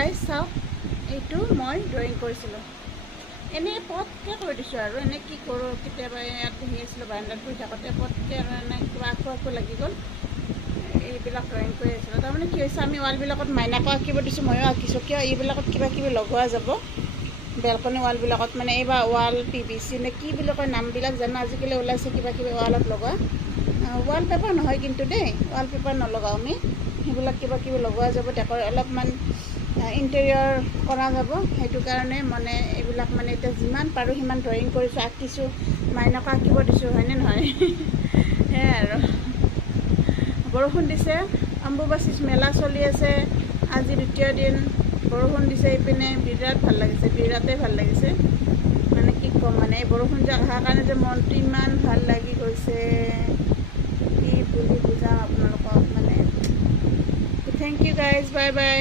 Guys চাওক, এইটো মই ড্ৰয়িং কৰিছিলোঁ। এনেই পটকৈ কৰি দিছোঁ আৰু এনেই কি কৰোঁ, কেতিয়াবা ইয়াত বহি আছিলোঁ বাৰান্দাত বহি থাকোঁতে পটকৈ আৰু এনেই কিবা আঁকো লাগি গ'ল, এইবিলাক ড্ৰয়িং কৰি আছিলোঁ। তাৰমানে কি হৈছে, আমি ৱালবিলাকত মাইনাকো আঁকিব দিছোঁ, ময়ো আঁকিছোঁ। কিয় এইবিলাকত কিবা কিবি লগোৱা যাব বেলকনি ৱালবিলাকত, মানে এইবাৰ ৱাল PVC নে কি বুলি কয় নামবিলাক জানো, আজিকালি ওলাইছে কিবা কিবি ৱালত লগোৱা। ৱাল পেপাৰ নহয় কিন্তু দেই, ৱাল পেপাৰ নলগাওঁ আমি, সেইবিলাক কিবা কিবি লগোৱা যাব, অলপমান ইণ্টেৰিয়ৰ কৰা যাব। সেইটো কাৰণে মানে এইবিলাক মানে এতিয়া যিমান পাৰোঁ সিমান ড্ৰয়িং কৰিছোঁ, আঁকিছোঁ, মাইনাকো আঁকিব দিছোঁ, হয়নে নহয়? সেয়াই আৰু। বৰষুণ দিছে, অম্বুবাচী মেলা চলি আছে, আজি 2য় দিন। বৰষুণ দিছে এইপিনে, বিৰাট ভাল লাগিছে, বিৰাটেই ভাল লাগিছে। মানে কি ক'ম, মানে এই বৰষুণ যে অহাৰ কাৰণে যে মনটো ইমান ভাল লাগি গৈছে, কি বুলি বুজাম আপোনালোকক। মানে thank you guys, bye by.